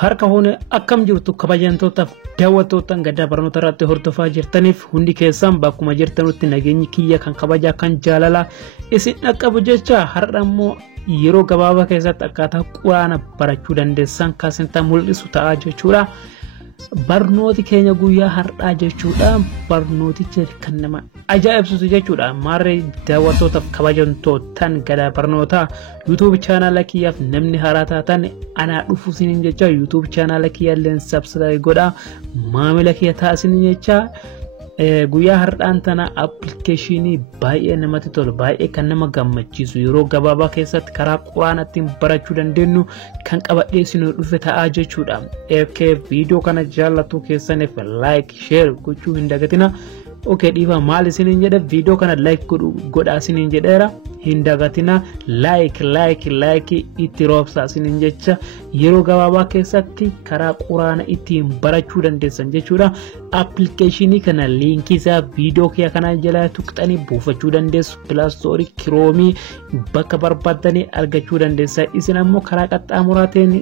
Harka hune akkam jirtu kabajantootaaf daawwattootaan gaddaa barnoota irratti hordofaa jirtaniif hundi keessan bakkuma jirtanutti nageenyi kiyya kan kabajaa kan jaalala isin dhaqqabu jecha har'a immoo yeroo gabaabaa keessatti akkaataa quraana barachuu dandeessan kaasenta mul'isu ta'aa jechuudha. Barnooti keenya guyyaa har'aa jechuudha. Barnooticha kan nama ajaa'ibsiisu jechuudha. Maarree daawwattootaaf kabajantootaan gaddaa barnoota YouTube channel kiyyaaf namni haaraa taatan ana dhufu sinin jecha YouTube channel kiyyalleen subscribe godha. Maamila kiyya taasisin jecha guyyaa har'aan tana applicationii baay'ee namatti tolu, baay'ee kan nama gammachiisu yeroo gabaabaa keessatti karaa quraanatti barachuu dandeenyu kan qabadhee isin dhufe ta'aa jechuudha. Video kana jaallatu keessaniif like share gochuu hin dagatina. Okay, dhiifa maal isinin jedhe video kana like godhaa isinin jedheera hin dagatina. Like itti roobsaa isinin jecha yeroo gabaabaa keessatti karaa quraana ittiin barachuu dandeessan jechuudha. Applicationii kana linkii isaa video kiyya kana jala tuqxanii buufachuu dandeessu. Play Store, Chrome bakka barbaadanii argachuu dandeessa. Isin ammoo karaa qaxxaamuraatiin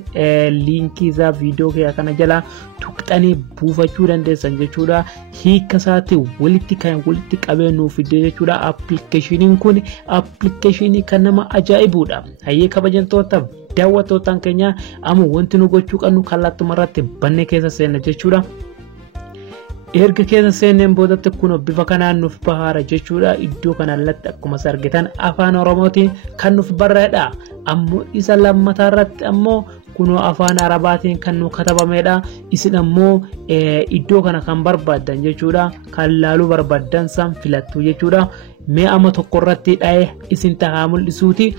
linkii isaa video kiyya kana jala tuqxanii buufachuu dandeessan jechuudha. Hiika isaatti walitti qabee nuuf fidee jechuudha. Applicationin kun applicationii kan nama ajaa'ibudha. Hayyee kabajantootaaf daawwattootaan keenya amma wanti nu gochuu qabnu kallattuma irratti bannee keessa seenna jechuudha. Erga keessa seenneen boodatti kun bifa kanaan nuuf bahaara jechuudha. Iddoo kanatti akkuma argitan afaan Oromootiin kan nuuf barreedha. Ammoo isa lammataa irratti ammoo kunoo afaan Arabaatiin kan nu katabamedha. Isin ammoo iddoo kana kan barbaadan jechuudha. Kan laaluu barbaadan san filattu jechuudha. Mee amma tokko irratti dha'ee isin tahaa mul'isuuti.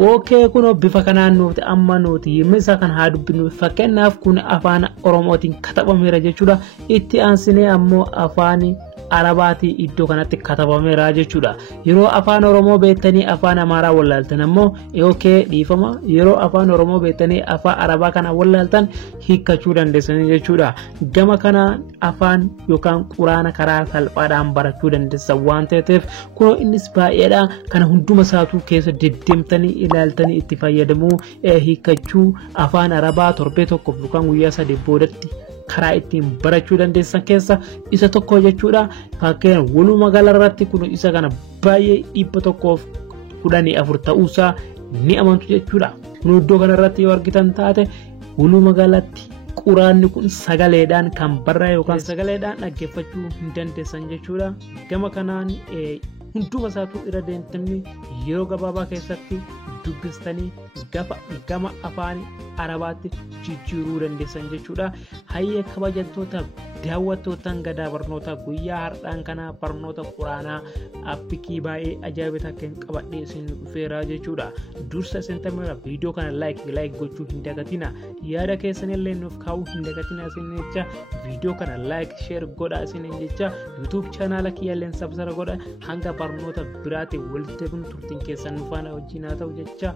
Okay, kuno bifa kanaan nuti amma nuti yemmisa kan haa dubbinu fakkeenyaaf kun afaan Oromootiin katabameera jechuudha. Itti aansinee ammoo afaan Arabaati iddoo kanatti katabameera jechuudha. Yeroo afaan Oromoo beektanii afaan Amaaraa wallaaltan ammoo okay dhiifama. Yeroo afaan Oromoo beektanii afaan Arabaa kana wallaaltan hiikkachuu dandeessan jechuudha. Gama kana afaan yookaan quraana karaa salphaadhaan barachuu dandeessan waan ta'eef kun innis baay'eedha. Kana hunduma isaatu keessa deddeemtanii ilaaltanii itti fayyadamuu hiikkachuu afaan Arabaa torbee tokkoof yookaan guyyaa sadii boodatti karaa ittiin barachuu dandeessan keessa isa tokko jechuudha. Fakkeen walumaa galarratti kun isa kana baay'ee 114 ta'uusaa ni amantu jechuudha. Nu iddoo kanarratti yoo argitan taate walumaa galatti quraanni kun sagaleedhaan kan barraa'e yookaan sagaleedhaan dhaggeeffachuu hin dandeessan jechuudha. Gama kanaan hunduma isaatu irra deemtanii yeroo gabaabaa keessatti dubbistanii gama afaan Arabaatti jijjiiruu dandeessan jechuudha. Hayyee kabajantootaaf daawwattootaan gadaa barnoota guyyaa har'aan kana barnoota quraanaa appikii baay'ee ajaa'ibaa kan qabadhee isin dhufeera jechuudha. Dursa isin tameera video kana like gochuu hin dagatina. Yaada keessanillee nuuf kaa'uu hin dagatina isin jecha video kana like share godhaa isin jecha YouTube channel kiyyalleen subscribe godhaa hanga barnoota biraatti walitti turtiin keessan nu faana wajjin haa ta'u jecha